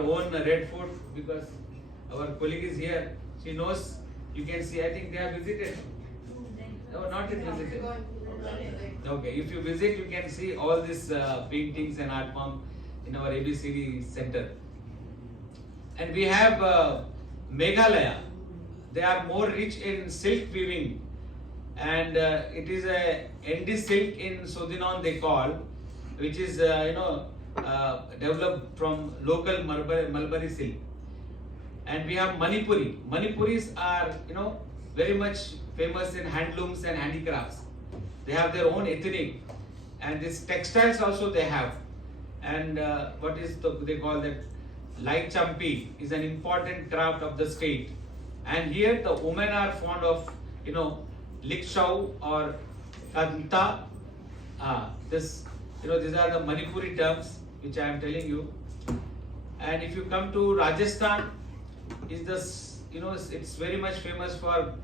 own red fort because our colleague is here. She knows. You can see. I think they have visited. No, not yet visited. Okay, if you visit, you can see all these paintings and art form in our ABCD center. And we have Meghalaya. They are more rich in silk weaving, and it is a ND silk in Sodinon they call, which is developed from local mulberry silk. And we have Manipuri. Manipuris are very much famous in handlooms and handicrafts. They have their own ethnic, and these textiles also they have. And what is they call that light champi is an important craft of the state. And here the women are fond of likshau or kanta. These are the Manipuri terms which I am telling you. And if you come to Rajasthan, is this it's very much famous for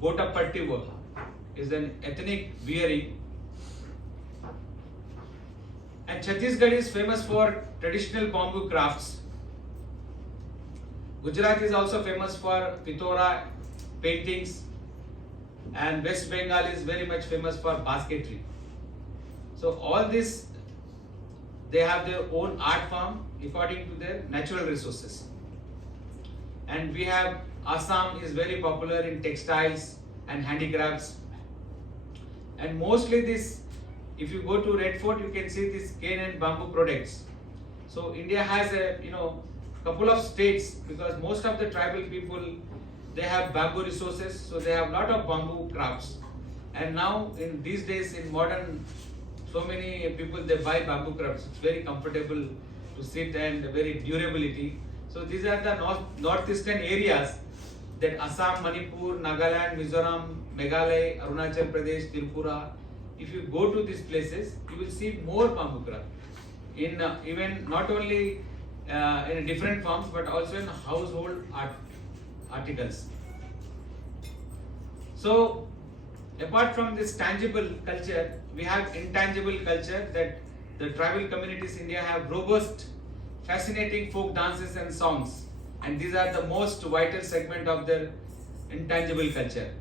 Gotapatti work. Is an ethnic wearing. And Chhattisgarh is famous for traditional bamboo crafts. Gujarat is also famous for Pitora paintings, and West Bengal is very much famous for basketry. So all this, they have their own art form according to their natural resources. And we have Assam is very popular in textiles and handicrafts. And mostly this, if you go to Red Fort, you can see this cane and bamboo products. So India has a couple of states, because most of the tribal people, they have bamboo resources, so they have lot of bamboo crafts. And now in these days in modern, so many people they buy bamboo crafts. It's very comfortable to sit and very durability. So these are the northeastern areas, that Assam, Manipur, Nagaland, Mizoram, Meghalaya, Arunachal Pradesh, Tripura. If you go to these places, you will see more bamboo craft in even not only in different forms, but also in household articles. So apart from this tangible culture, we have intangible culture, that the tribal communities in India have robust, fascinating folk dances and songs, and these are the most vital segment of their intangible culture.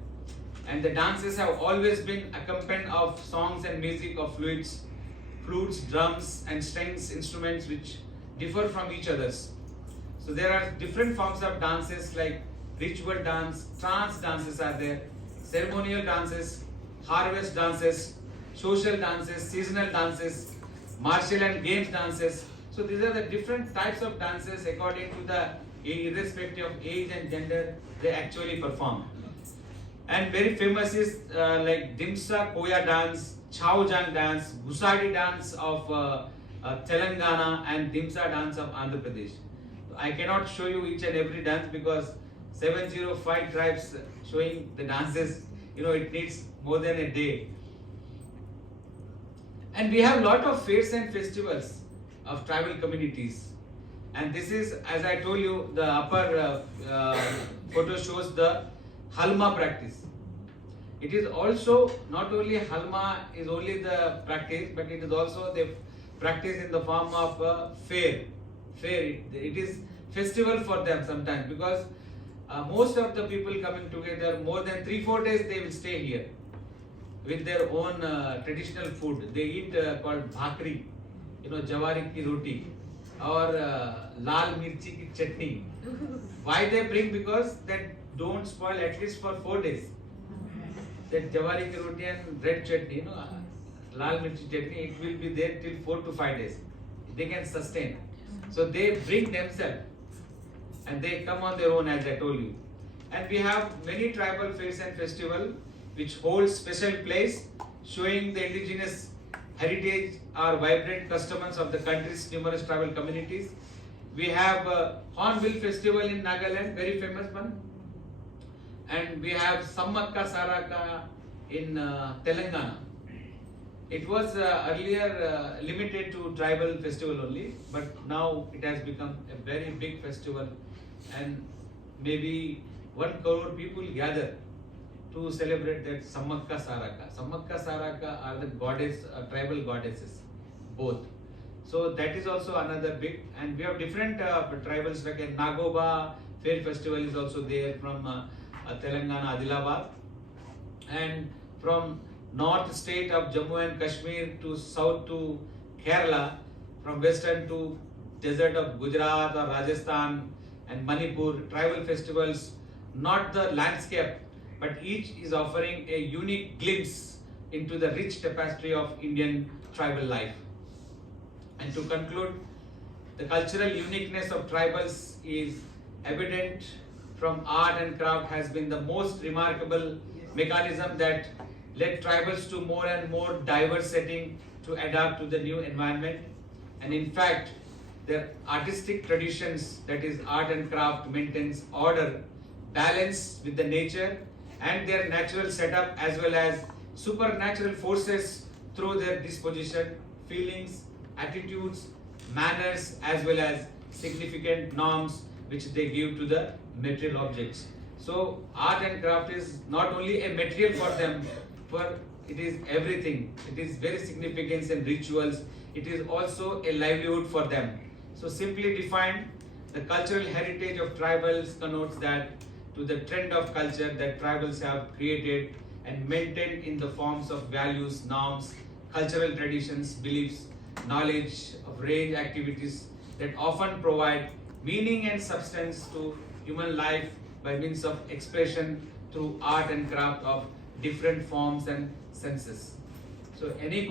And the dances have always been accompanied of songs and music of flutes, drums and strings instruments which differ from each others. So there are different forms of dances like ritual dance, trance dances are there, ceremonial dances, harvest dances, social dances, seasonal dances, martial and games dances. So these are the different types of dances according to the irrespective of age and gender they actually perform. And very famous is like Dimsa Koya dance, Chaujang dance, Gusadi dance of Telangana, and Dimsa dance of Andhra Pradesh. I cannot show you each and every dance because 705 tribes showing the dances, it needs more than a day. And we have a lot of fairs and festivals of tribal communities. And this is, as I told you, the upper photo shows the Halma practice. It is also not only Halma is only the practice, but it is also the practice in the form of fair. It is festival for them sometimes, because most of the people coming together, more than 3-4 days they will stay here with their own traditional food. They eat called bhakri, jawari ki roti, or lal mirchi ki chutney. Why they bring? Because that don't spoil at least for 4 days. That jawari ki roti and red chutney, lal mirchi chutney, it will be there till 4 to 5 days. They can sustain. So they bring themselves and they come on their own, as I told you. And we have many tribal fairs and festivals which hold special place, showing the indigenous heritage or vibrant customs of the country's numerous tribal communities. We have Hornbill Festival in Nagaland, very famous one. And we have Sammakka Saraka in Telangana. It was earlier limited to tribal festival only, but now it has become a very big festival, and maybe 1 crore people gather to celebrate that Sammakka Saraka. Sammakka Saraka are the tribal goddesses, both. So that is also another big, and we have different tribals like in Nagoba Fair Festival is also there from Telangana, Adilabad, and from north state of Jammu and Kashmir to south to Kerala, from western to desert of Gujarat or Rajasthan and Manipur, tribal festivals, not the landscape, but each is offering a unique glimpse into the rich tapestry of Indian tribal life. And to conclude, the cultural uniqueness of tribals is evident from art and craft has been the most remarkable mechanism that led tribals to more and more diverse setting to adapt to the new environment. And in fact, their artistic traditions, that is art and craft, maintains order, balance with the nature and their natural setup, as well as supernatural forces through their disposition, feelings, attitudes, manners, as well as significant norms which they give to the material objects. So art and craft is not only a material for them, but it is everything. It is very significant in rituals. It is also a livelihood for them. So simply defined, the cultural heritage of tribals connotes that to the trend of culture that tribals have created and maintained in the forms of values, norms, cultural traditions, beliefs, knowledge of range activities that often provide meaning and substance to human life by means of expression through art and craft of different forms and senses. So any